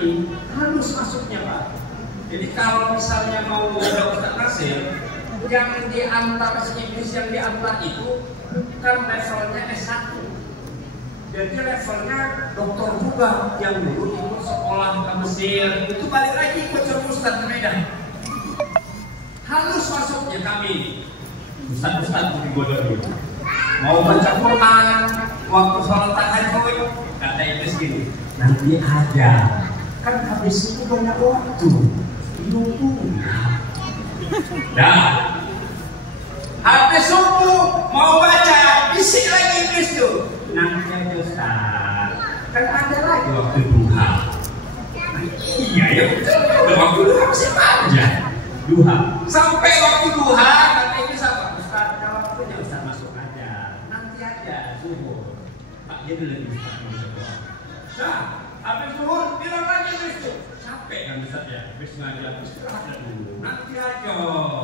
ini halus masuknya Pak. Jadi kalau misalnya mau ngobrol Ustaz Nasir, yang diantar Inggris yang diantar itu bukan levelnya S1. Jadi levelnya dokter juga yang dulu ikut sekolah ke Mesir, itu balik lagi ikut sama Ustaz ke Medan. Halus masuknya kami. Ustaz digodok dulu. Mau baca Quran, waktu sholat tahajud, kata Inggris gini, nanti aja. Kan habis itu banyak waktu. Dah. Habis subuh mau baca, bisik lagi Inggris tuh. Nanti aja Ustaz. Kan ada lagi waktu duha. Iya ya betul. Waktu duha masih panjang. Duha. Sampai waktu duha kata Inggris apa? Ustaz kalau waktunya Ustaz masuk aja. Nanti aja subuh. Pak jadi lebih Ustaz. Nah, habis zuhur bilang lagi Inggris tuh. Capek kan Ustaz ya, habis ngajar istirahat dulu. Nanti aja,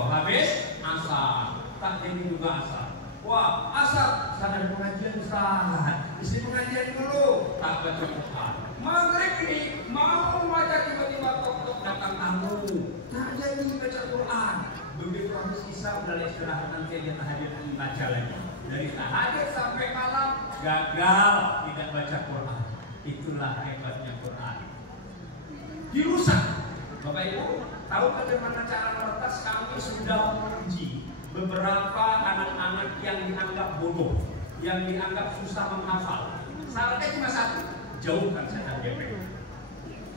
habis asar, tak jadi juga asar. Wah, asar, sadar pengajian Ustaz. Isi pengajian dulu, tak baca Quran. Maghrib ini mau baca tiba-tiba tok datang tamu, tak jadi baca Quran. Begitu habis isya udah istirahat nanti aja tahajud baca lagi. Dari tahajud sampai malam gagal tidak baca Quran. Itulah hebatnya Quran. Dirusak. Bapak Ibu, tahu bagaimana cara meretas? Kami sudah menguji beberapa anak-anak yang dianggap bodoh, yang dianggap susah menghafal. Syaratnya cuma satu, jauhkan setan gepeng.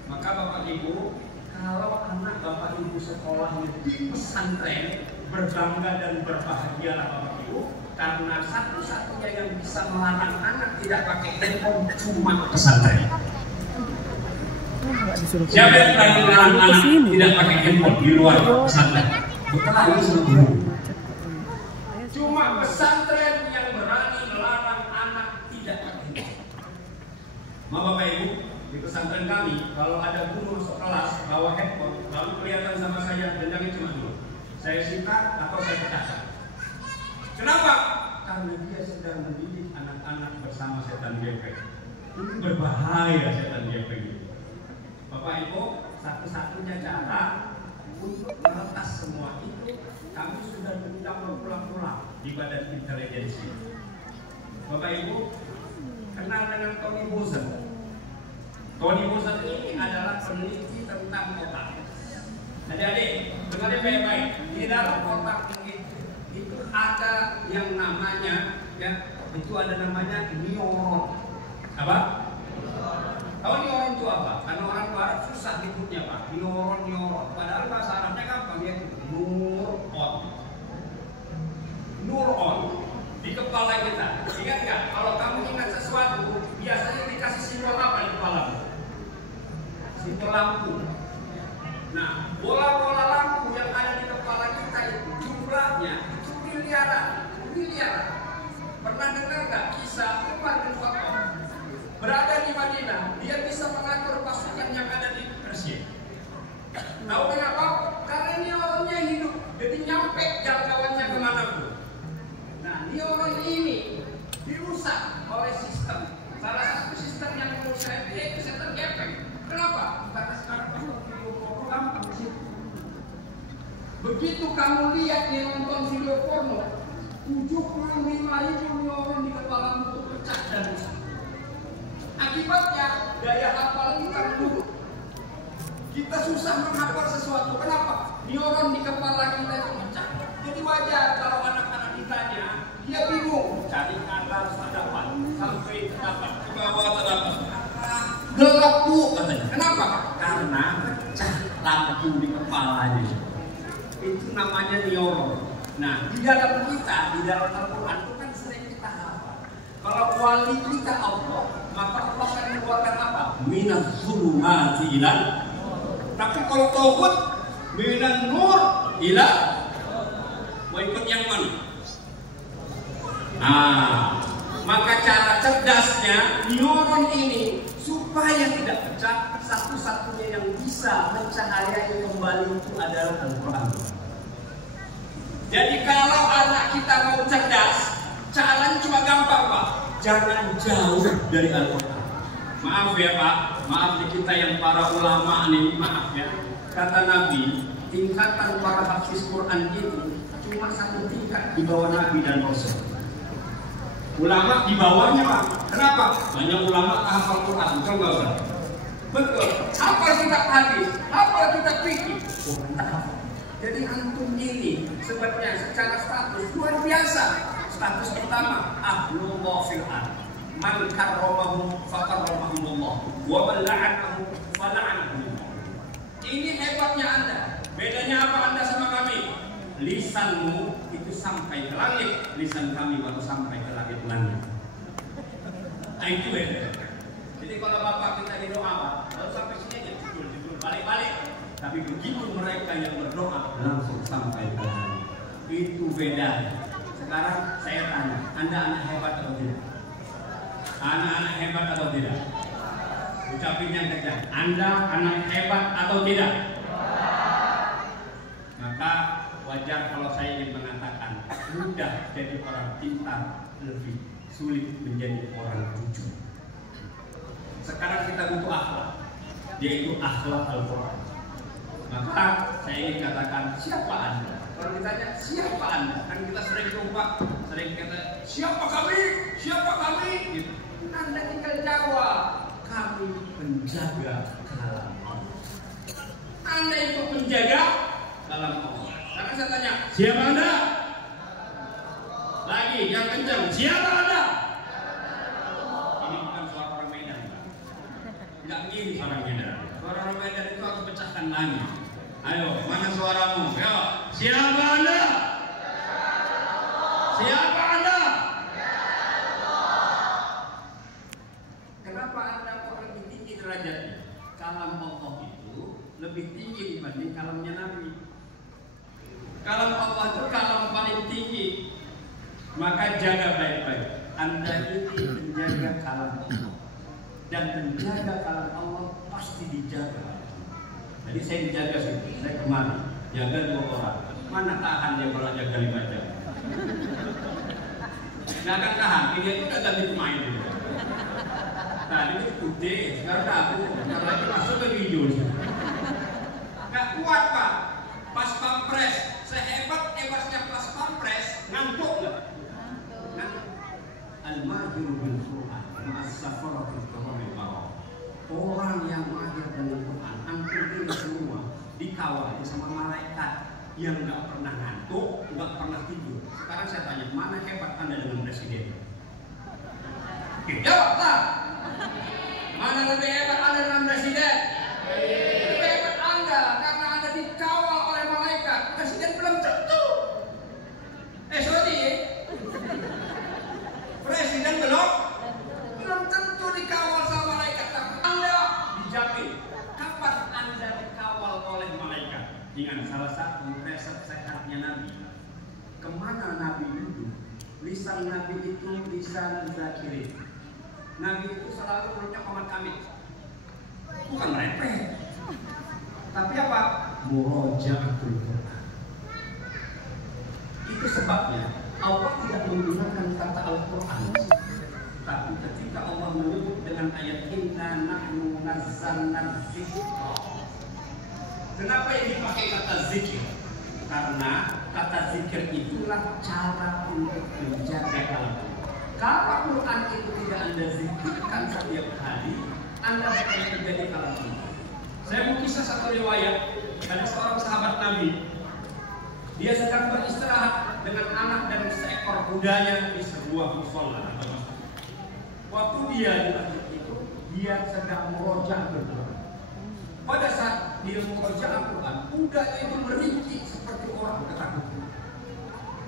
Maka Bapak Ibu, kalau anak Bapak Ibu sekolahnya di pesantren, berbangga dan berbahagialah Bapak Ibu, karena satu-satunya yang bisa melarang anak tidak pakai handphone cuma pesantren. Siapa yang berani melarang anak tidak pakai handphone di luar pesantren? Berkelahi sama guru. Cuma pesantren yang berani melarang anak tidak pakai handphone. Bapak Ibu, di pesantren kami, kalau ada guru masuk kelas bawa handphone, lalu kelihatan sama saya, dendamnya cuma dulu. Saya sikat atau saya pecahkan. Kenapa? Karena dia sedang mendidik anak-anak bersama setan gepeng. Ini berbahaya setan gepeng itu. Bapak Ibu, satu-satunya cara untuk meretas semua itu, kami sudah diundang berulang-ulang di Badan Intelijensi. Bapak Ibu, kenal dengan Tony Buzan. Tony Buzan ini adalah peneliti tentang otak. Adik-adik, dengarnya baik-baik. Di dalam otak itu ada yang namanya, ya, itu ada namanya neuron. Apa? Tahu neuron itu apa? Karena orang Barat susah nyebutnya Pak. Neuron. Padahal bahasa Arabnya gampang ya. Neuron di kepala kita. Ingat nggak? Kalau kamu ingat sesuatu, biasanya dikasih simbol apa di kepalamu? Simbol lampu. Nah, bola-bola lampu yang ada di kepala kita itu jumlahnya itu miliaran. Pernah dengar nggak kisah Umar bin Khattab? Berada di Madinah, dia bisa mengatur pasukan yang ada di Persia. Tahu kenapa? Karena neuronnya hidup, jadi nyampe jangkauannya kemanapun. Nah, neuron ini dirusak oleh sistem. Salah satu sistem yang menurut saya itu setan gepeng. Kenapa? Karena sekarang video porno gampang sih. Begitu kamu lihat dia nonton video porno, 75.000 neuron di kepalamu itu pecah dan rusak. Akibatnya daya hafal kita menurun. Kita susah menghafal sesuatu. Kenapa? Neuron di kepala kita itu pecah. Jadi wajar kalau anak-anak ditanya, dia bingung cari atas terdapat, sampai terdapat, ke bawah terdapat. Gelap Bu katanya. Kenapa? Karena pecah lampu di kepalanya. Itu namanya neuron. Nah, di dalam kita, di dalam Al-Quran itu kan sering kita hafal. Kalau wali kita Allah, maka Allah akan mengeluarkan apa? Minaz zulumati ila. Tapi kalau tauhid, minan nur ila. Mau ikut yang mana? Maka cara cerdasnya neuron ini supaya tidak pecah, satu-satunya yang bisa mencahayai kembali itu adalah Al-Quran. Jadi kalau anak kita mau cerdas, caranya cuma gampang Pak. Jangan jauh dari Al-Quran. Maaf ya Pak, maaf di kita yang para ulama nih, maaf ya. Kata Nabi, tingkatan para hafiz Quran itu cuma satu tingkat di bawah Nabi dan Rasul. Ulama di bawahnya Pak. Kenapa? Banyak ulama hafal Quran, betul nggak Ustaz? Betul. Hafal kitab hadis, hafal kitab fikih. Jadi antum ini sebetulnya secara status luar biasa. Status pertama, ahlullah fil ard. Man karramahu fakarramahumullah, wa man la'anahu fala'anahumullah. Ini hebatnya Anda. Bedanya apa Anda sama kami? Lisanmu itu sampai ke langit, lisan kami baru sampai ke langit-langit. Nah itu beda. Jadi kalau Bapak kita di doa, baru sampai sini aja judul balik-balik. Tapi begitu mereka yang berdoa langsung sampai ke langit. Itu beda. Sekarang saya tanya, Anda anak hebat atau tidak? Anak-anak hebat atau tidak? Ucapin yang kencang. Anda anak hebat atau tidak? Maka wajar kalau saya ingin mengatakan mudah jadi orang pintar, lebih sulit menjadi orang jujur. Sekarang kita butuh akhlak, yaitu akhlak Al-Quran. Maka saya ingin katakan, siapa Anda? Kalau ditanya siapa Anda, kan kita sering lupa, sering kata siapa kami, siapa kami. Gitu. Anda tinggal jawab, kami penjaga kalam Allah. Anda itu penjaga kalam Allah. Karena saya tanya, siapa Anda? Lagi yang kencang, siapa Anda? Ini bukan suara orang Medan, Pak. Tidak begini suara Medan. Suara orang Medan itu harus pecahkan langit. Ayo, mana suaramu? Yo, siapa Anda? Siapa Anda? Kenapa Anda kok lebih tinggi derajatnya? Kalam Allah itu lebih tinggi dibanding kalamnya Nabi. Kalam Allah itu kalam paling tinggi. Maka jaga baik-baik. Anda ini menjaga kalam Allah. Dan menjaga kalam Allah pasti dijaga. Jadi saya dijaga sih, saya kemana? Jaga 2 orang. Mana tahan dia kalau jaga 5 jam? Nggak akan tahan. Dia itu udah ganti pemain. Tadi itu putih, sekarang aku. Nggak lagi masuk ke hijau. Nggak kuat Pak. Pas pampres, sehebat-hebatnya pas pampres, ngantuk nggak? Ngantuk. Al-mahiru bil Quran, ma'as-safaratul kiramil bararah. Orang yang mahir dengan Quran, antum ini semua dikawal sama malaikat yang nggak pernah ngantuk, nggak pernah tidur. Sekarang saya tanya, mana hebat Anda dengan presiden? Jawablah. Mana lebih hebat Anda dengan presiden? Lebih hebat Anda karena Anda dikawal oleh malaikat. Presiden belum tentu. Sorry. Presiden belum tentu dikawal sama malaikat. Anda dijamin. Kapan Anda dikawal oleh malaikat? Dengan salah satu resep sehatnya Nabi. Kemana Nabi duduk? Lisan Nabi itu lisan zakirin. Nabi itu selalu merujuk Muhammad kami. Bukan merepek. Tapi apa? Muroja'atul Quran. Itu sebabnya Allah tidak menggunakan kata Al-Quran. Tapi ketika Allah menyebut dengan ayat Inna nahnu nazzalna dzikra. Kenapa yang dipakai kata zikir? Karena kata zikir itulah cara untuk menjaga kalam. Kalau Quran itu tidak Anda zikirkan setiap hari, Anda akan menjadi kalam. Saya mau kisah satu riwayat. Ada seorang sahabat Nabi. Dia sedang beristirahat dengan anak dan seekor kudanya di sebuah mushola atau masjid. Waktu dia di masjid itu, dia sedang merojak Al-Quran. Pada saat dia merojak Al-Quran, kudanya itu meringkik seperti orang ketakutan.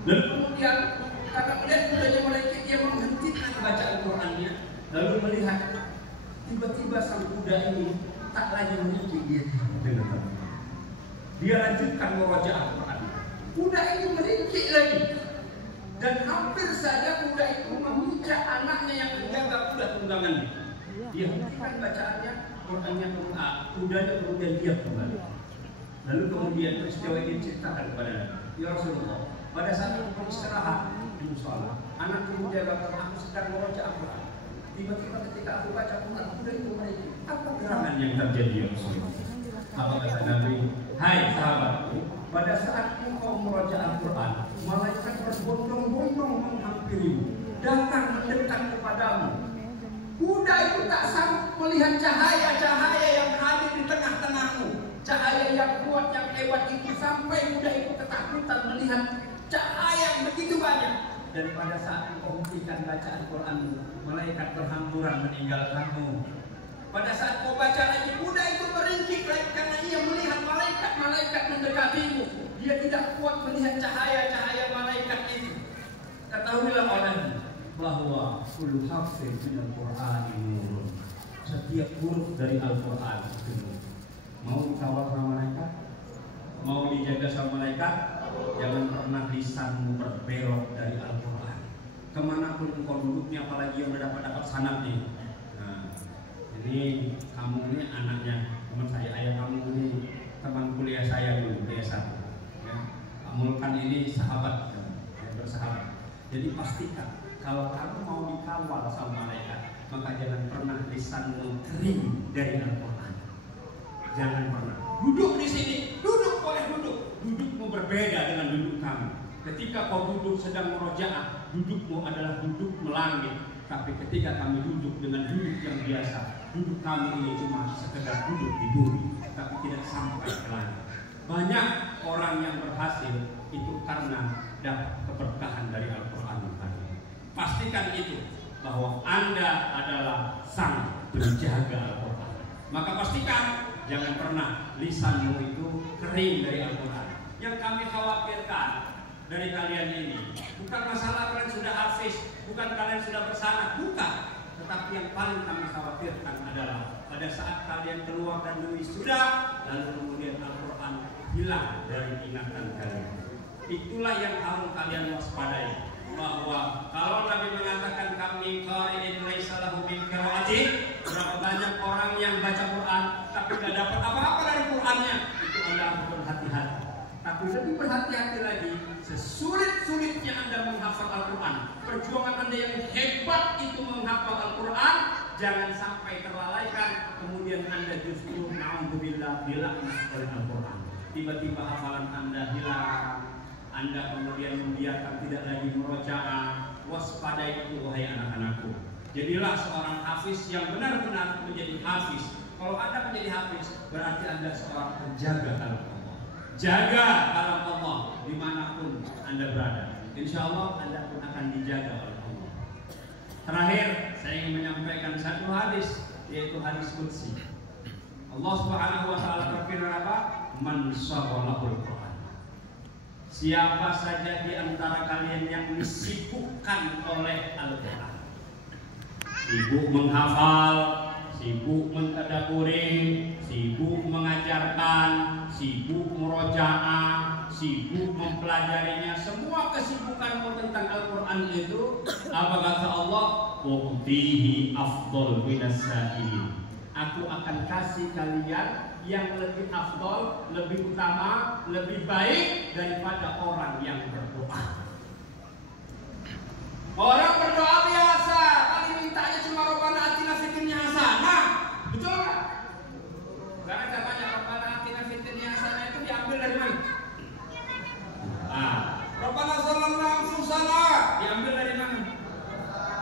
Lalu kemudian, karena melihat kudanya meringkik, dia menghentikan baca Al-Qurannya, lalu melihat tiba-tiba sang kuda ini tak lagi meringkik, dia dengan dia lanjutkan merojak Al-Quran. Kuda itu meringkik lagi. Dan hampir saja kuda itu memuncak anaknya yang menjaga kuda tunggangannya. Dia hentikan bacaannya, Qurannya kudanya kemudian diam kembali. Lalu kemudian peristiwa ini diceritakan kepada Nabi. Ya Rasulullah, pada saat aku beristirahat di mushola, anakku menjaga Quran, aku sedang merojak Al-Quran. Tiba-tiba ketika aku baca Quran, udah itu mereka. Apa gerangan yang terjadi ya Rasulullah? Apa kata Nabi? Hai sahabatku, pada saat engkau membaca Al-Quran, malaikat berbondong-bondong menghampirimu, datang mendekat kepadamu. Kuda itu tak sanggup melihat cahaya-cahaya yang hadir di tengah-tengahmu. Cahaya yang kuat, yang hebat itu, sampai kuda itu ketakutan melihat cahaya yang begitu banyak. Dan pada saat engkau hentikan bacaan Quranmu, malaikat berhamburan meninggalkanmu. Pada saat kau baca lagi, kuda itu merincik lagi karena ia melihat malaikat mendekatimu. Dia tidak kuat melihat cahaya-cahaya malaikat itu. Ketahuilah olehmu bahwa kullu harfin minal Qur'ani nurun. Setiap huruf dari Al-Quran itu nur. Mau dikawal sama malaikat? Mau dijaga sama malaikat? Jangan pernah lisanmu berbelok dari Al-Quran. Kemanapun engkau duduknya, apalagi yang udah dapat sanad nih. Nah, ini kamu ini anaknya teman saya, ayah kamu ini teman kuliah saya dulu, biasa. Ya. Amulkan ini sahabat, ya, bersahabat. Jadi pastikan kalau kamu mau dikawal sama malaikat, maka jangan pernah lisanmu kering dari Al-Quran. Jangan pernah. Duduk di sini, duduk boleh duduk. Dudukmu berbeda dengan duduk kamu. Ketika kau duduk sedang murojaah, dudukmu adalah duduk melangit. Tapi ketika kami duduk dengan duduk yang biasa, duduk kami ini cuma sekedar duduk di bumi, tapi tidak sampai ke langit. Banyak orang yang berhasil itu karena dapat keberkahan dari Al-Quran tadi. Pastikan itu bahwa Anda adalah sang penjaga Al-Quran. Maka pastikan jangan pernah lisanmu itu kering dari Al-Quran. Yang kami khawatirkan dari kalian ini bukan masalah kalian sudah hafiz, bukan kalian sudah bersanad, bukan. Tetapi yang paling kami khawatirkan adalah pada saat kalian keluar dan sudah, lalu kemudian Al-Quran hilang dari ingatan kalian. Itulah yang harus kalian waspadai. Bahwa kalau Nabi mengatakan kami qari'in laisa lahu min qira'atin, berapa banyak orang yang baca Quran tapi tidak dapat apa-apa dari Qurannya, itu Anda harus berhati-hati. Tapi lebih berhati-hati lagi, sesulit-sulitnya Anda menghafal Al-Quran, perjuangan Anda yang hebat itu menghafal Al-Quran, jangan sampai terlalaikan, kemudian Anda justru na'udzubillah dilaknat oleh Al-Quran. Tiba-tiba hafalan Anda hilang, Anda kemudian membiarkan tidak lagi murojaah. Waspadai itu wahai anak-anakku. Jadilah seorang hafiz yang benar-benar menjadi hafiz. Kalau Anda menjadi hafiz, berarti Anda seorang penjaga kalam Allah. Jaga kalam Allah dimanapun Anda berada. Insya Allah Anda pun akan dijaga oleh Allah. Terakhir, saya ingin menyampaikan satu hadis, yaitu hadis qudsi. Allah Subhanahu wa taala berfirman apa? Man syaghalahul Quran. Siapa saja di antara kalian yang disibukkan oleh Al-Quran, sibuk menghafal, sibuk mentadaburi, sibuk mengajarkan, sibuk murojaah, sibuk mempelajarinya, semua kesibukanmu tentang Al-Quran itu, apa kata Allah? U'tihi afdol minas sa'ilin. Aku akan kasih kalian yang lebih afdol, lebih utama, lebih baik daripada orang yang berdoa. Orang berdoa biasa, paling mintanya cuma Rabbana atina fid dunya hasanah. Betul nggak? Karena katanya Rabbana atina fid dunya hasanah itu diambil dari mana? Rabbana zalamna anfusana diambil dari mana?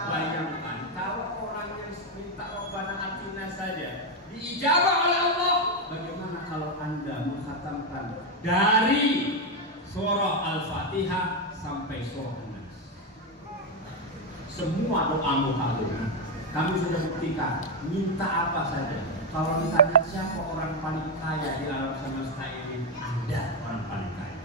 Bayangkan kalau orang yang minta Rabbana atina saja diijabah oleh Allah, bagaimana kalau Anda mengkhatamkan dari surah Al-Fatihah sampai surah An-Nas? Semua doamu kabul. Kami sudah buktikan, minta apa saja. Kalau ditanya siapa orang paling kaya di alam semesta ini, Anda orang paling kaya.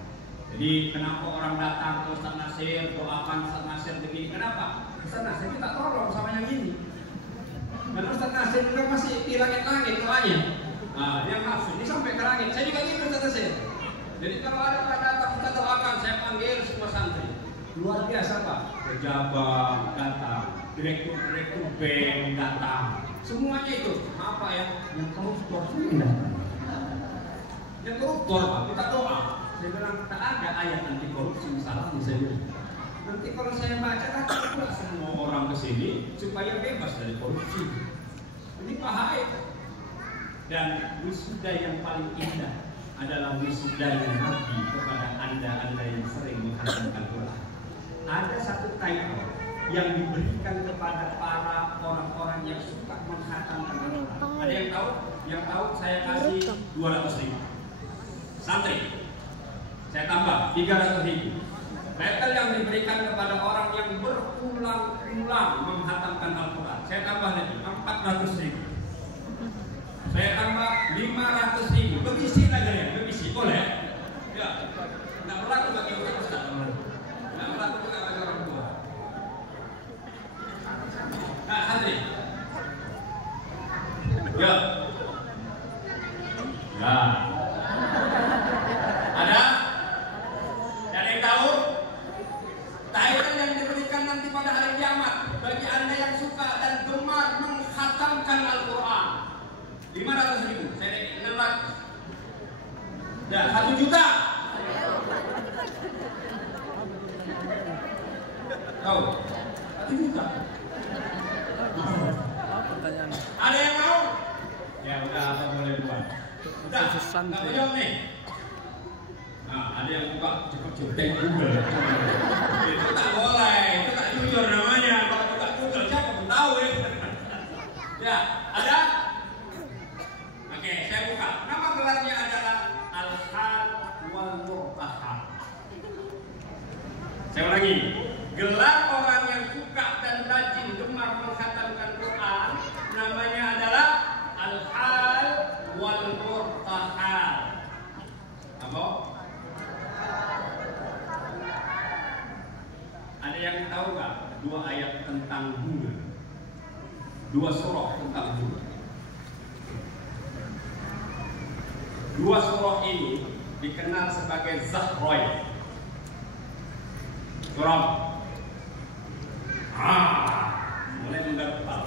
Jadi kenapa orang datang ke Ustaz Nasir, doakan Ustaz Nasir begini? Kenapa? Ustaz Nasir kita tolong sama yang ini. Dan Ustaz Nasir juga masih di langit-langit doanya. Nah, yang hafid ini sampai ke langit. Saya juga gitu Ustaz Nasir. Jadi kalau ada orang datang kita doakan, saya panggil semua santri. Luar biasa Pak. Pejabat datang, direktur bank datang. Semuanya itu apa ya? Yang koruptor ini datang. Yang koruptor Pak, kita doa. Saya bilang tak ada ayat anti korupsi, salah saya bilang. Nanti kalau saya baca datang pula semua orang ke sini supaya bebas dari korupsi. Ini bahaya. Dan wisuda yang paling indah adalah wisudanya Nabi kepada anda yang sering menghatamkan Quran. Ada satu title yang diberikan kepada para orang-orang yang suka menghatamkan Quran. Ada yang tahu? Yang tahu saya kasih 200.000. Santri, saya tambah 300.000. Title yang diberikan kepada orang yang berulang-ulang menghatamkan Al-Quran, saya tambah lagi 400.000. Saya tambah 500.000. Bebisi aja ya, bebisi boleh? Ya, nggak berlaku bagi orang besar, nggak berlaku juga bagi orang tua. Nah, santri, ya, ya, ada yang tahu? Title yang diberikan nanti pada hari kiamat bagi anda yang suka dan gemar menghatamkan Al-Quran. 500.000, saya ngelak. Ya, 1 juta. Tahu? 1 juta. Ada yang mau? Ya udah, apa boleh buat? Udah, nggak mau jawab nih. Nah, ada yang buka cepet-cepet Google. Itu tak boleh, itu tak jujur namanya. Kalau buka Google siapa pun tahu ya. Ya, ada? Oke, saya buka. Nama gelarnya adalah Al-Hal wal Murtahal. Saya ulangi. Gelar orang yang suka dan rajin gemar menghatamkan Quran namanya adalah Al-Hal wal Murtahal. Apa? Ada yang tahu nggak 2 ayat tentang bunga? 2 surah tentang bunga. 2 surah ini dikenal sebagai Zahroy. Surah mulai menggatal.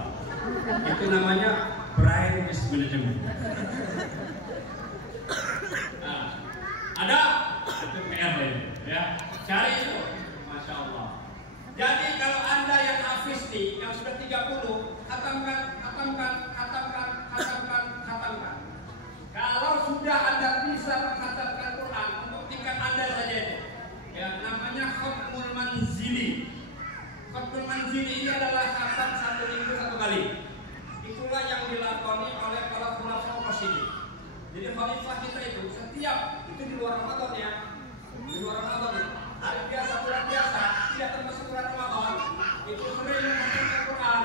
Itu namanya brain management. Nah, ada itu PR ini, ya. Cari itu, masya Allah. Jadi kalau anda yang hafiz nih, yang sudah 30, hatamkan. Kalau sudah anda bisa menghatamkan Quran untuk tingkat anda saja, ya namanya Khatmul Manzili. Khatmul Manzili ini adalah khatam 1 minggu 1 kali. Itulah yang dilakoni oleh para khulafaur rasyidin. Jadi khalifah kita itu setiap itu di luar Ramadan ya, di luar Ramadan ya. Hari biasa, bulan biasa, tidak termasuk bulan Ramadan, itu sering menghatamkan Quran.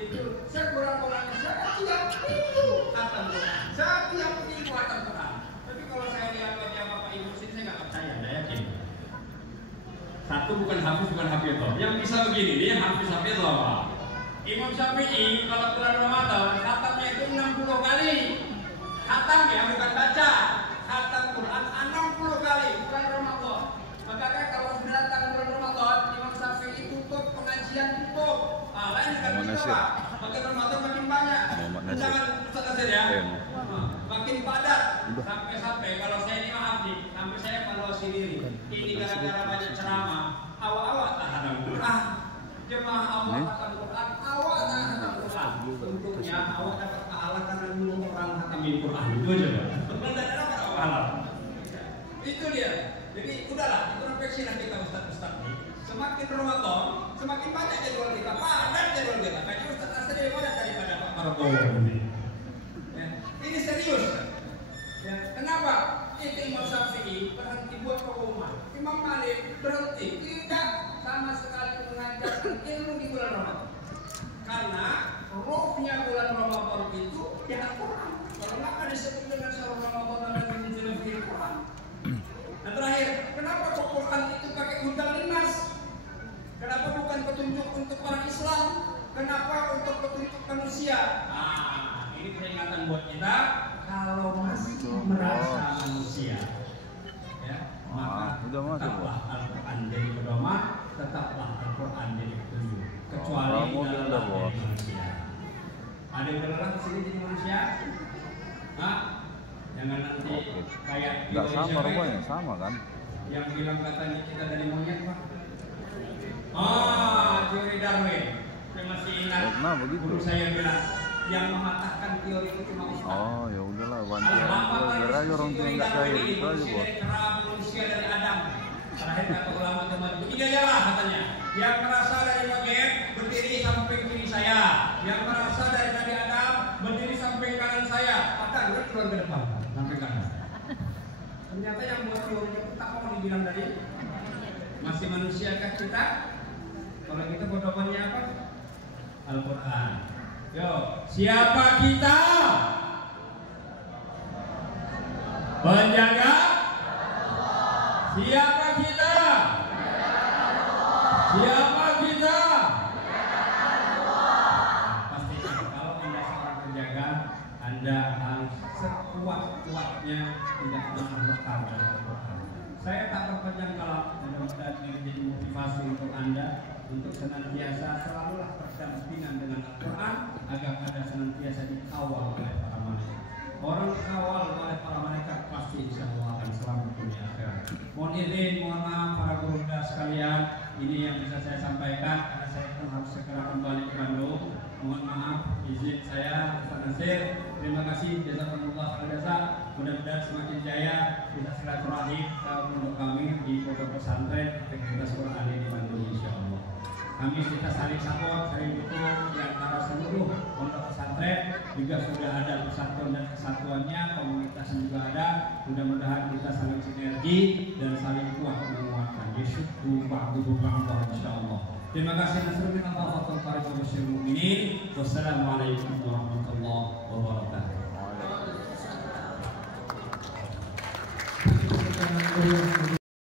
Itu saya kurang-kurangnya setiap minggu khatam Quran. Setiap minggu khatam Quran. Tapi kalau saya lihat wajah Bapak Ibu sini saya nggak percaya, saya yakin. Satu bukan hafiz, bukan hafidhah. Yang bisa begini, dia hafiz hafidhah Pak. Imam Syafi'i kalau bulan Ramadan khatamnya itu 60 kali. Khatam ya, bukan baca. Khatam Quran 60 kali bulan Ramadan. Makanya kalau sudah datang bulan Ramadan, Imam Syafi'i tutup pengajian tutup. Lain kan kita. Makin Ramadan makin banyak. Jangan Ustaz Nasir ya. Makin padat. Sampai kalau saya ini maaf nih, sampai saya evaluasi diri. Ini gara-gara banyak ceramah. Awal-awal tak hadam Quran. Jemaah awal khatam Quran, awal tak hadam Quran. Untuknya awal dapat pahala karena dulu orang khatamin Quran. Itu aja Pak. Tidak dapat pahala. Itu dia. Jadi udahlah, itu refleksilah kita Ustaz-Ustaz nih. Semakin Ramadan, semakin banyak jadwal kita, padat jadwal kita. Kayaknya Ustaz Nasir lebih padat daripada Pak Prabowo ini. Ya, ini serius. Ya, kenapa? Itu Imam Syafi'i berhenti buat pengumuman. Imam Malik berhenti, tidak sama sekali mengajarkan ilmu di bulan Ramadan. Karena rohnya bulan Ramadan itu di Al-Quran. Kalau nggak disebut dengan syahrul Ramadan dan menunjukkan Al-Quran. Nah terakhir, kenapa kok Quran itu pakai hudan linnas? Kenapa bukan petunjuk untuk orang Islam? Kenapa untuk petunjuk manusia? Nah, ini peringatan buat kita. Kalau masih merasa manusia, ya, maka tetaplah Al-Quran jadi pedoman, tetaplah Al-Quran jadi petunjuk. Kecuali dalam manusia. Ada yang beneran sini jadi manusia? Hah? Jangan nanti kayak nggak sama rumahnya, sama kan? Yang bilang katanya kita dari monyet Pak. Teori Darwin. Saya masih ingat. Nah, begitu. Guru saya bilang yang mematahkan teori itu cuma Ustaz. Oh, ya udahlah, wajar. Biar aja orang tua nggak kaya gitu aja, Bos. Manusia dari Adam. Terakhir kata ulama teman, beginilah katanya. Yang merasa dari bagian berdiri samping kiri saya, yang merasa dari Nabi Adam berdiri samping kanan saya. Maka udah keluar ke depan, samping kanan. Ternyata yang buat teorinya itu tak mau dibilang dari masih manusiakah kita? Kalau kita pedomannya apa? Al-Quran. Yo, siapa kita? Penjaga. Siapa kita? Siapa kita? Pastikan kalau Anda seorang penjaga, Anda harus sekuat-kuatnya tidak mengharapkan dari Al-Quran. Saya tak berpanjang kalam, mudah-mudahan ini menjadi motivasi untuk Anda untuk senantiasa selalulah berdampingan dengan Al-Quran agar Anda senantiasa dikawal oleh para malaikat. Orang dikawal oleh para malaikat pasti insya Allah akan selamat dunia akhirat. Mohon izin, mohon maaf para guru sekalian, ini yang bisa saya sampaikan karena saya harus segera kembali ke Bandung. Mohon maaf, izin saya Ustaz Nasir. Terima kasih, jazakumullah khairan. Mudah-mudahan semakin jaya bisa silaturahim untuk kami di pondok pesantren Fakultas Quran di Bandung insyaallah. Kami kita saling support, saling dukung di antara seluruh pondok pesantren, juga sudah ada persatuan dan kesatuannya, komunitasnya juga ada. Mudah-mudahan kita saling sinergi dan saling kuat menguatkan. Yesyukru ba'duhu ba'dha insyaallah. Terima kasih Nasruddin Al-Fatul Qarib wa Basyirul Mu'minin. Wassalamualaikum warahmatullahi wabarakatuh.